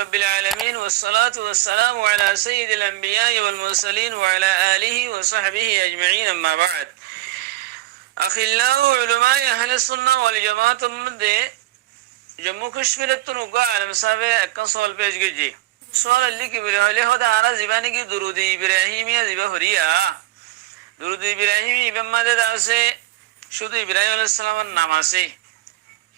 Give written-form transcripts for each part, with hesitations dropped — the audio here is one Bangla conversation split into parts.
رب العالمين والصلاة والسلام على سيد الأنبياء والمرسلين وعلى آله وصحبه أجمعين أما بعد أخلاء علماء أهل السنة والجماعة المدة جمو كشمير التنوغا على مسافة أكن سوال بيج جي سوال اللي كبيره له هذا أنا زباني کی درود إبراهيمية زبا هريا درود إبراهيمي بما داسه শুধু ইব্রাহিম আলাইহিস সালামের নাম আছে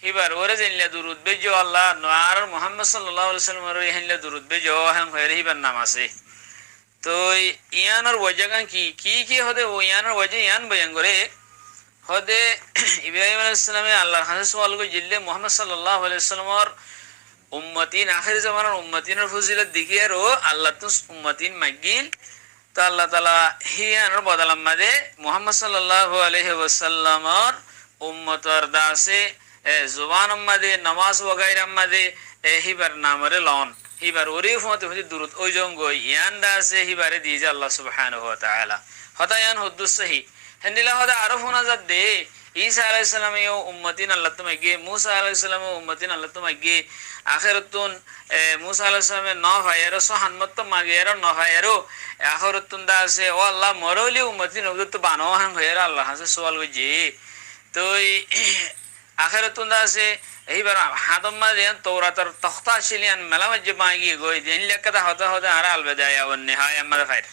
এবার ওরে জিনলে দুরুদ বেজো আল্লাহ নূর মুহাম্মদ সাল্লাল্লাহু আলাইহি ওয়াসাল্লামের ইহলে দুরুদ বেজো হ্যাঁ হরে হিবার নাম আছে তো ইয়ানোর ওয়াজাগান কি হদে ও ইয়ানোর ওয়াজে ইয়ান বয়ান করে হদে ইব্রাহিম আলাইহিস সালামে আল্লাহর কাছে সওয়াল করে জিনলে মুহাম্মদ সাল্লাল্লাহু আলাইহি ওয়াসাল্লামের উম্মতিন আখির জামানার উম্মতিনের ফজিলত দেখিয়ে রো আল্লাহ তো উম্মতিন মাগিল তো আল্লাহ তাআলা হিয়ানোর বদলাম মাদে মুহাম্মদ সাল্লাল্লাহু আলাইহি ওয়াসাল্লামের উম্মতর দাসে জুবান মাদে নামাজ ওয়াগাইরা মাদে হিবার নামরে লন হিবার ওরে ফতে হদি দুরুদ ওই জঙ্গ ইয়ান দাসে হিবারে দিজে আল্লাহ সুবহানাহু ওয়া তাআলা হদায়ান হুদ্দুস সহি হেন্দিলা হদা আরফুনা জাদে ঈসা আলাইহিস সালাম ইও উম্মতিন আল্লাহ তুমাগে মুসা আলাইহিস সালাম উম্মতিন আল্লাহ তুমাগে আখিরাতুন মুসা আলাইহিস সালামের ন ভাইয়ের সহানমত মাগের ন ভাইয়ের আখিরাতুন দাসে ও আল্লাহ মরলি উম্মতিন উদ্দত বানো হান হয়ের আল্লাহ হাসে সওয়াল গজি তো আখিরাতুন দাসে এইবার হাদম মাদেন তওরাতের তখতা শিলিয়ান মেলামজ মাগি গই দিন লেখা হতা হতা আর আলবিদায়া ওয়ান নিহায়া আমাদের ফাইর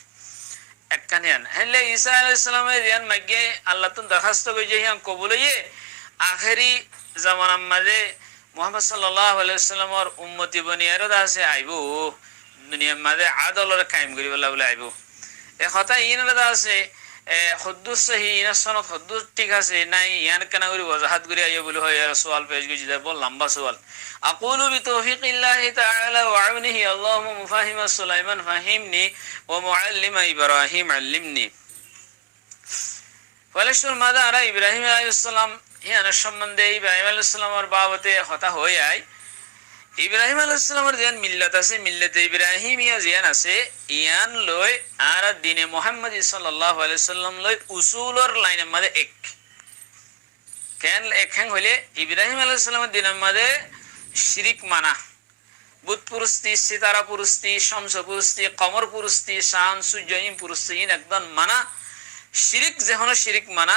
একখানিয়ান হেলে ঈসা আলাইহিস সালামের ইয়ান মাগে আল্লাহ তুন দরখাস্ত গজি হিয়ান কবুল হয়ে আখেরি জামানার মাঝে মুহাম্মদ সাল্লাল্লাহু আলাইহি ওয়াসাল্লামের উম্মতি বনিয়ার দাসে আইবো দুনিয়ার মাঝে আদলর কায়েম করি বলা বলে আইবো এ কথা ইনলা দাসে হুদ্দুস সহি ইনা সনদ হুদ্দুস ঠিক আছে নাই ইয়ান কেন করি ওয়াজাহাত করি আইবো বলে হয় সওয়াল পেশ গজি দে বল লম্বা সওয়াল আকুলু বিতৌফিকিল্লাহি তাআলা ওয়া আউনিহি আল্লাহুম্মা মুফাহিমা সুলাইমান ফাহিমনি ওয়া মুআল্লিমা ইব্রাহিম আল্লিমনি ফলাশুর মাদা আরা ইব্রাহিম আলাইহিস সালাম ইয়ানের সম্বন্ধে ইব্রাহিম আলাইহিস সালামের বাবতে কথা হই আই ইব্রাহিম আলাইহিস সালামের যেন মিল্লাত আছে মিল্লাতে ইব্রাহিমিয়া যেন আছে ইয়ান লয় আর দ্বীনে মুহাম্মদ সাল্লাল্লাহু আলাইহি সাল্লাম লয় উসুলর লাইনের মধ্যে এক কেন এক হং হইলে ইব্রাহিম আলাইহিস সালামের দ্বীনের মধ্যে শিরক মানা বুত পুরস্তি সিতারা পুরস্তি শামস পুরস্তি কমর পুরস্তি শান সূর্যহীন পুরস্তি একদম মানা শিরক যেহনো শিরক মানা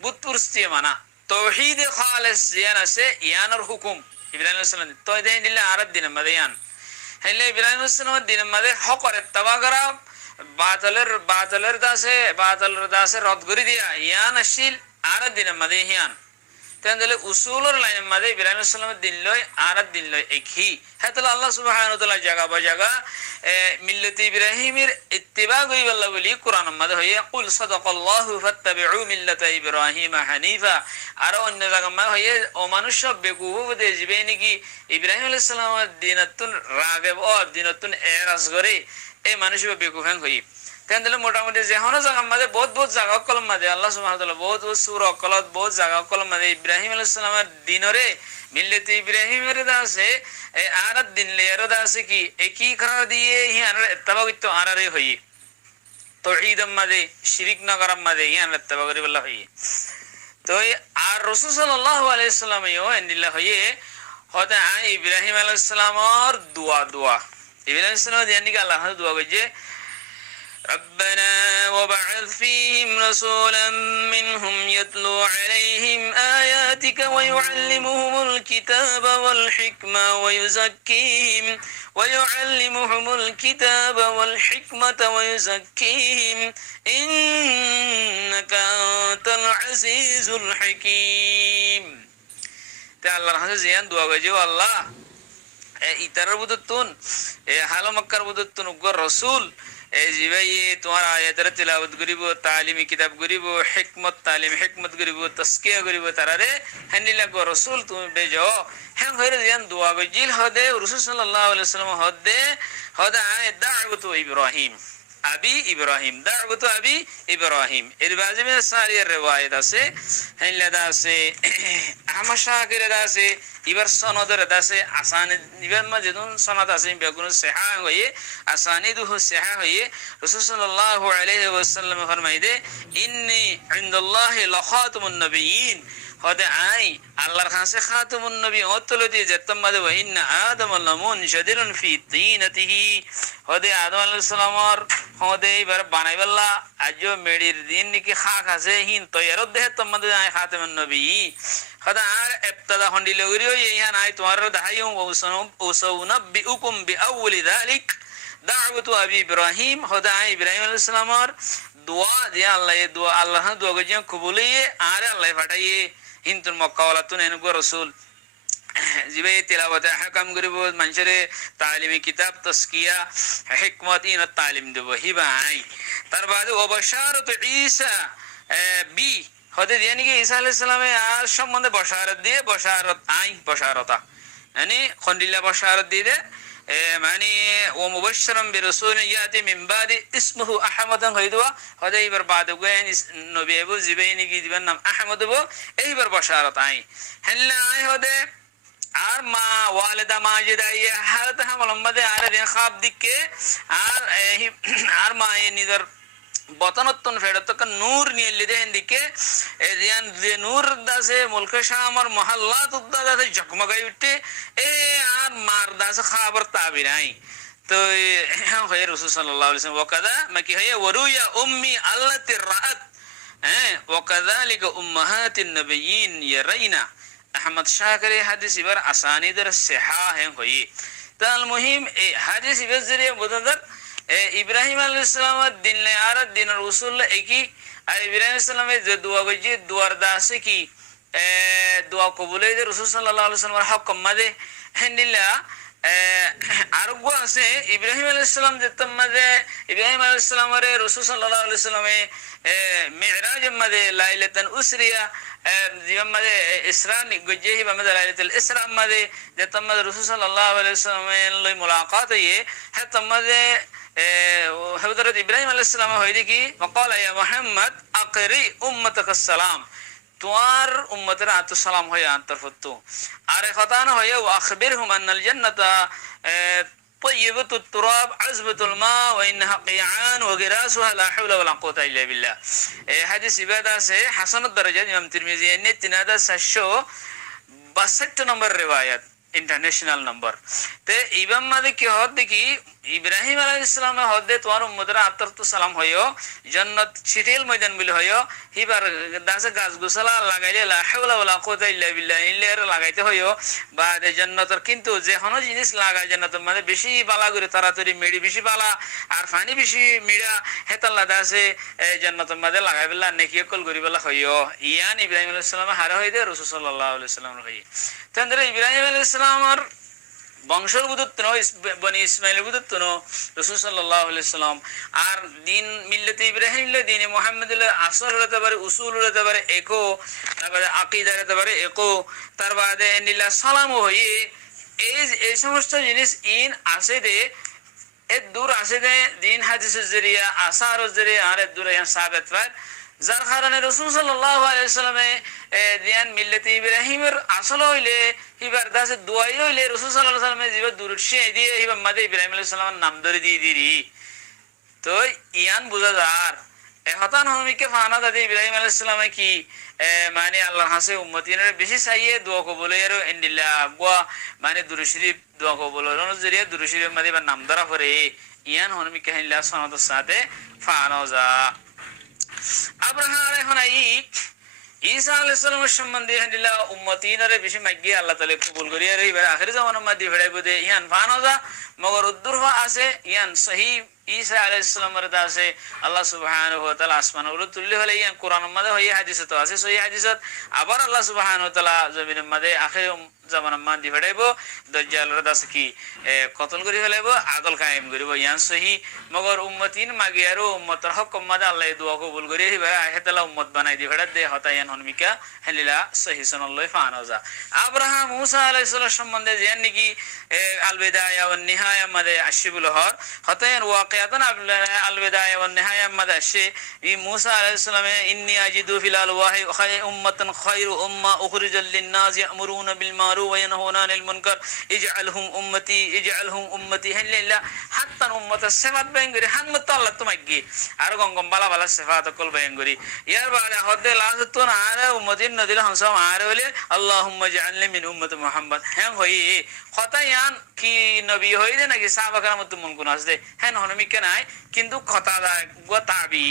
বুত পুরস্তি মানা তৌহিদ খালিস যেন আছে ইয়ানোর হুকুম ইব্রাহিম আলাইহিস সালাম তো দেন দিলে আরব দিনের মধ্যে ইয়ান হেলে ইব্রাহিম আলাইহিস সালামের দিনের মধ্যে হকর ইত্তেবা করা বাতিলের দাসে রদ করে দিয়া ইয়ান আসিল আরব দিনের মধ্যে ইয়ান তেনলে উসুলর লাইনের মধ্যে ইব্রাহিম আলাইহিস সালামের দিন লয় আরব দিন লয় একই হেতলে আল্লাহ সুবহানাহু ওয়া তাআলা জায়গা বা জায়গা মিল্লাতে ইব্রাহিমের ইত্তিবা করিবাল্লাহ বলি কোরআনের মধ্যে হয়ে কুল সাদাকাল্লাহু ফাত্তাবিউ মিল্লাতা ইব্রাহিম হানিফা আর অন্য জায়গা মধ্যে হয়ে ও মানুষ বেকুফ দে জিবে নাকি ইব্রাহিম আলাইহিস সালামের দিনাতুন রাগব ও দিনাতুন এরাস করে এই মানুষ বেকুফ হই তেনলে মোটামুটি যেহনো জায়গা মধ্যে বহুত জায়গা কলম মধ্যে আল্লাহ সুবহানাহু ওয়া তাআলা বহুত সূরা কলত বহুত জায়গা কলম মধ্যে ইব্রাহিম আলাইহিস সালামের দিনরে মিল্লাতে ইব্রাহিমের দাসে এই আরব দিন লেয়ার দাসে কি একই করা দিয়ে ইয়ান ইত্তেবা করতে আরারে হই তাওহীদ মধ্যে শিরক না করার মধ্যে ইয়ান ইত্তেবা করি বলা হই তো আর রাসূল সাল্লাল্লাহু আলাইহি সাল্লাম ইও এন্দিলা হই হতে ইব্রাহিম আলাইহিস সালামের দোয়া ইব্রাহিম আলাইহিস সালাম ইয়ানি আল্লাহ দোয়া কইছে ربنا وبعث فيهم رسولا منهم يتلو عليهم آياتك ويعلمهم الكتاب والحكمة ويزكيهم إنك أنت العزيز الحكيم تعالى الله زيان دعا وجه الله ইতার বুদতুন হালো মক্কার বুদতুন উগ্র রাসূল জিবাই তোমার আয়াতের তিলাওয়াত করিব তালিমি কিতাব করিব হিকমত তালিম হিকমত করিব তাসকিয়া করিব তারারে হানিলা গো রাসূল তুমি বেজো হ্যাঁ হইরে জান দোয়া গজিল হদে রাসূল সাল্লাল্লাহু আলাইহি ওয়াসাল্লাম হদে আয় দাওয়াতু ইব্রাহিম আবি ইব্রাহিম দাওয়াতু আবি ইব্রাহিম এর বাজে মে সারিয়ার riwayat আছে হাইলা দাসে আমাশাকির দাসে ইবার সনদের দাসে আসানি ইবার মাজিদুন সনদ আছে বেগুন সহিহ হয়ে আসানিদুহু সহিহ হয়ে রাসূল সাল্লাল্লাহু আলাইহি ওয়াসাল্লাম ফরমাইদে ইন্নী ইনদাল্লাহি লাখাতুমুন নবিয়্যিন হদে আই আল্লাহর কাছে খাতামুন নবী অতল দিয়ে যেতাম মাদে ওয়া ইন্না আদম লামুন শাদিরুন ফি তিনাতিহি হদে আদম আলাইহিস সালামর হদে এবার বানাইবাল্লা আজও মেডির দিন নিকি খাক আছে হিন তৈয়ারত দেহ তোমাদে আই খাতামুন নবী হদা আর ইবতিদা হন্ডি লগরিও ইহান আই তোমার দাহাইও ওয়াসনুবিউকুম বিআউলি যালিক দাওয়াতু আবি ইব্রাহিম হদা আই ইব্রাহিম আলাইহিস সালামর দোয়া দিয়ে আল্লাহ দোয়া আল্লাহ দোয়া গজিয়া কবুলিয়ে আর আল্লাহ ফাটাইয়ে হিন্দুর মক্কা ওয়ালা তুন এনগো রাসূল জিবে তিলাওয়াত আহকাম গরিব মানুষের তালিমি কিতাব তাসকিয়া হিকমত ইন তালিম দেব হিবা আই তার বাদে ওবাশারাত ঈসা বি হতে দিয়ানি কি ঈসা আলাইহিস সালামে আর সম্বন্ধে বশারত দিয়ে বশারত আই বশারতা মানে খন্ডিল্লা বশারত দিয়ে মানে ও মুবাশশিরান বিরাসূলিন ইয়াতি মিন বাদি ইসমুহু আহমদ হইদোয়া হদে এবার বাদে গোয়েন নবী এবো জিবেনি কি দিবেন নাম আহমদ বো এইবার বশারত আই হেল্লা আই হদে আর মা ওয়ালিদা মাজিদা ইয়া হালত হামলম্মদে আর রে খাব দিকে আর মা এ নিদর বতনত্তন ফেরতক নূর নিয়ে লিদে হিন্দিকে এদিয়ান যে নূর দাসে মুলকে শামর মহল্লাত উদ্দা দাসে জগমগাই উঠে এ আর মার দাস খাবার তাবিরাই তো হয় রাসূল সাল্লাল্লাহু আলাইহি ওয়াসাল্লাম ওয়াকাদা মাকি হয় ওয়ারুয়া উম্মি আল্লাতি রাআত ওয়াকাযালিকা উম্মাহাতিন নবিয়্যিন ইয়ারাইনা আহমদ শাকির হাদিস ইবার আসানিদের সিহা হয় তাল মুহিম এই হাদিস ইবার জরিয়ে বুঝাদার ইব্রাহিম আলাইহিস সালামের দিন লে আর দিনের উসুল একই আর ইব্রাহিম আলাইহিস সালামের যে দোয়া গজি দুয়ার দাসে কি দোয়া কবুলে যে রাসূল সাল্লাল্লাহু আলাইহি ওয়াসাল্লামের হক কম্মাদে হেন্দিলা আরগো আছে ইব্রাহিম আলাইহিস সালাম যে তম্মাদে ইব্রাহিম আলাইহিস সালামের রাসূল সাল্লাল্লাহু আলাইহি ওয়াসাল্লামে মিরাজ মাদে লাইলাতুন উসরিয়া জিমাদে ইসরা নি গজি বামদে লাইলাতুল ইসরা মাদে যে তম্মাদে রাসূল সাল্লাল্লাহু আলাইহি ওয়াসাল্লামের লই মুলাকাত হে তম্মাদে হযরত ইব্রাহিম আলাইহিস সালাম হইদি কি وقال يا محمد اقري امتك السلام তোয়ার উম্মতের আত সালাম হয় আন্তরফতু আর কথা না হয় واخبرهم ان الجنه طيبه التراب عذبه الماء وانها قيعان وغراسها لا حول ولا قوه الا بالله এই হাদিস ইবাদা আছে হাসান দরজা ইমাম তিরমিজি নে 3762 নম্বর রিওয়ায়াত इंटरनेशनल नंबर ते इबाम मादे की हद देखी इब्राहिम আলাইহিস সালাম হদে তোমার উম্মতরা আতরতু সালাম হইও জান্নাত শিটিল ময়দান বিল হইও হিবার দাসে গাছ গোছালা লাগাইলে লা হাওলা ওয়ালা কুওয়াতা ইল্লা বিল্লাহ ইল্লার লাগাইতে হইও বাদে জান্নাতের কিন্তু যে কোন জিনিস লাগাই জান্নাতের মানে বেশি বালা করে তাড়াতাড়ি মেডি বেশি বালা আর পানি বেশি মিড়া হেতাল্লা দাসে জান্নাতের মধ্যে লাগাইবেলা নেকি কল করিবেলা হইও ইয়ান ইব্রাহিম আলাইহিস সালাম হারা হইদে রাসূল সাল্লাল্লাহু আলাইহি ওয়াসাল্লাম হই তন্দ্রে ইব্রাহিম আলাইহিস সালামর বংশের বুদুত্ব বনি ইসমাইলের বুদুত্ব রাসূল সাল্লাল্লাহু আলাইহি ওয়াসাল্লাম আর দিন মিল্লাতে ইব্রাহিম লে দিনে মুহাম্মদ লে আসল হতে পারে উসুল হতে পারে একো তারপরে আকীদা হতে পারে একো তার বাদে নিলা সালাম হই এই সমস্ত জিনিস ইন আসে দে এ দূর আসে দে দিন হাদিসের জরিয়া আসারের জরিয়া আর দূর ইয়ান সাবিত হয় যার কারণে রাসূল সাল্লাল্লাহু আলাইহি ওয়াসাল্লামে দিয়ান মিল্লাতে ইব্রাহিমের আসল হইলে হিবার দাসে দোয়াই হইলে রাসূল সাল্লাল্লাহু আলাইহি ওয়াসাল্লামে জিবা দুরুদ শে দিয়ে হিবা মাদে ইব্রাহিম আলাইহিস সালামের নাম ধরে দিয়ে দিরি তো ইয়ান বুঝা যার এহতান হমিকে ফানা দাদি ইব্রাহিম আলাইহিস সালামে কি মানে আল্লাহর কাছে উম্মতিনের বেশি চাইয়ে দোয়া কবুল এর ইনদিল্লাহ গোয়া মানে দুরুদ শরীফ দোয়া কবুল এর জরিয়া দুরুদ শরীফ মাদে বা নাম ধরা করে ইয়ান হমিকে হিল্লা সনদের সাথে ফানা যা আব্রাহাম এখন ঈসা আলাইহিস সালামের সম্বন্ধে হাদিলা উম্মতিনরে বেশি মাগিয়ে আল্লাহ তাআলা কবুল করিয়া রে এবারে আখির জামানার মধ্যে ফেড়াইব দে ইয়ান ফানজা মগর উদ্দুর আছে ইয়ান সহি ঈসা আলাইহিস সালামের দাসে আল্লাহ সুবহানাহু ওয়া তাআলা আসমানের তুল্য হলে ইয়ান কোরআনের মধ্যে হয় হাদিসে তো আছে সহি হাদিসত আবার আল্লাহ সুবহানাহু ওয়া তাআলা জমিনের মধ্যে আখির জামানার মধ্যে ফেড়াইব দাজ্জালের দাস কি কতল করি ফেলাইব আদল কায়েম করিব ইয়ান সহি মগর উম্মতিন মাগিয়ারো উম্মতের হক মধ্যে আল্লাহ দোয়া কবুল করি এবারে আহে তাআলা উম্মত বানাই দি ফেড়া দে হতায়ান হনমিকা হেলিলা সহি সুনাল্লাহ ফানাজা আব্রাহাম মুসা আলাইহিস সালাম সম্বন্ধে জান নাকি আল বিদায়া ওয়ান নিহায়া মধ্যে আশিবুল হর হতায়ান ওয়াকিয়াতান আল বিদায়া ওয়ান নিহায়া মধ্যে আসে ই মুসা আলাইহিস সালামে ইন্নী আজিদু ফিল আলওয়াহি উম্মাতান খায়রু উম্মা উখরিজাল লিন নাস ইয়ামুরুনা বিল মারুফ بالمعروف وينهون عن المنكر اجعلهم امتي هللا حتى امه الصفات بينغري حن متالله تمگي আর গঙ্গম বালা বালা সিফাত কল বয়ঙ্গরি ইয়ার বাদে হদে লাজতুন আরে উম্মতিন নদিল হামসাম আরে বলে আল্লাহুম্মা জাআলনি মিন উম্মতি মুহাম্মদ হ্যাঁ হই খতায়ান কি নবী হইদে নাকি সাহাবা کرام তুমন কোন আসদে হ্যাঁ হনমিকে নাই কিন্তু খতাদা গো তাবি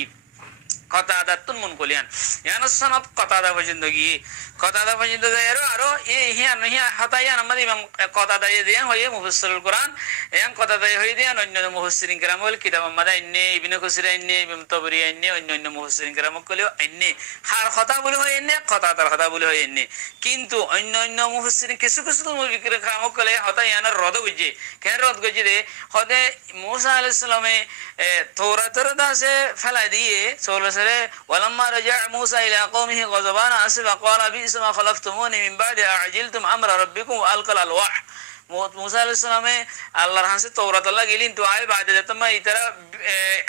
Qatada tun mun kulian yana sanad qatada bajindagi qatada bajindagi aro hian hataya namadi imam qatada yedian hoye mufassirul quran yang qatada hoyedian onno mufassirin karam wal kitab amada inne ibn kusir inne ibn tabari inne onno mufassirin karam kolio inne har khata boli hoye inne qatada khata boli hoye inne kintu onno mufassirin kisu kisu mufassir karam kole hatayana rod guje ken rod guje de hode Musa alayhis salam Taurat da se fala diye ولما رجع موسى إلى قومه غضبان أسفا قال بئس ما خلفتموني من بعد أعجلتم أمر ربكم وألقى الألواح موسى عليه السلام আল্লাহর হাতে তওরাত আল্লাহ গেলেন তো আই বাদে যেতমা ইতারা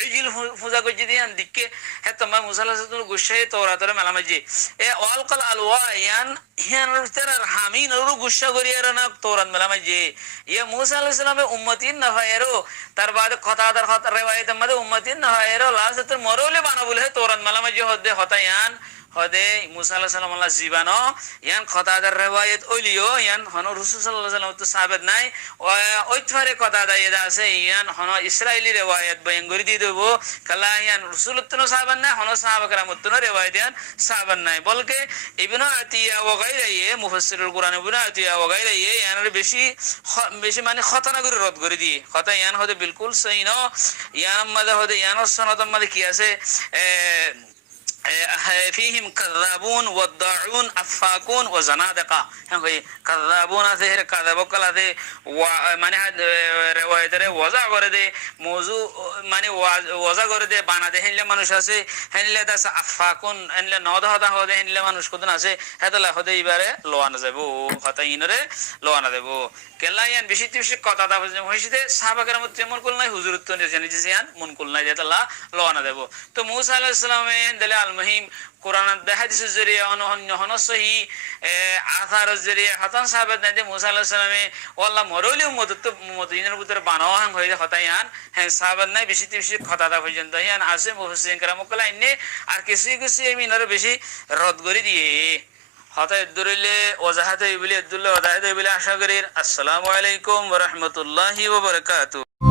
ইজিল ফুজা গজি দিয়ান দিকে হেতমা মুসা আলাইহিস সালাম গুশে তওরাতের মেলামাজি এ আলকাল আলওয়া ইয়ান হিয়ান ইতারা হামিন রু গুশা গরিয়ার না তওরাত মেলামাজি ইয়া মুসা আলাইহিস সালামের উম্মতিন না হয়রো তার বাদে কথাদার কথা রিওয়ায়াতের মধ্যে উম্মতিন না হয়রো লাজতের মরলে বানাবুলে তওরাত মেলামাজি হদে হতায়ান হদে মুসা আলাইহিস সালাম আল্লাহ জীবানো ইয়ান কথাদার রিওয়ায়াত ওলিও ইয়ান হন রাসূল সাল্লাল্লাহু আলাইহি ওয়াসাল্লাম তো সাহাবাত নাই ওইতফারে কথাদা ইদা আছে ইয়ান হন ইসরাইলি রিওয়ায়াত বয়ান করে দি দেব কালা ইয়ান রাসূলুল্লাহ সাহাবাত নাই হন সাহাবা کرامুত্তন রিওয়ায়াত ইয়ান সাহাবাত নাই বলকে ইবনে আতিয়া ওয়া গায়রিহি মুফাসসিরুল কুরআন ইবনে আতিয়া ওয়া গায়রিহি ইয়ানের বেশি মানে খতনা করে রদ করে দিয়ে কথা ইয়ান হদে বিলকুল সহি না ইয়ান মধ্যে হদে ইয়ান সনদ মধ্যে কি আছে فيهم كذابون والضاعون افاكون وزنادقه هم كذابون আছে كذابو কলাতে মানে রিওয়ায়াতে ওয়াজা করে দে মওযু মানে ওয়াজা করে দে বানাদে হেনলে মানুষ আছে হেনলে দাস আফাকুন হেনলে নদহদা হদে হেনলে মানুষ কোন আছে হেতলা হদে ইবারে লোয়ানা যাবো কথা ইনরে লোয়ানা দেব কেলায়ান বেশি বেশি কথা দা হইছে সাহাবা کرام তেমন কোন নাই হুজুরত জানি যে ইয়ান মন কোন নাই হেতলা লোয়ানা দেব তো মুসা আলাইহিস সালামের দলে المهم قرآن الحديث الزريع أنه صحيح آثار الزريع حتى صحابة نبي موسى عليه السلام والله مرولي مدينة بدر بانوهم هيدا خطايان هن صحابة نبي بيشتي بيشتي خطادا فجند هيان عاصم وحسين كرام كلا إني أركسي كسي مينار بيشي رد غري دي هذا الدريلة وزهده يبلي الدلة وده يبلي عشاء غرير السلام عليكم ورحمة الله وبركاته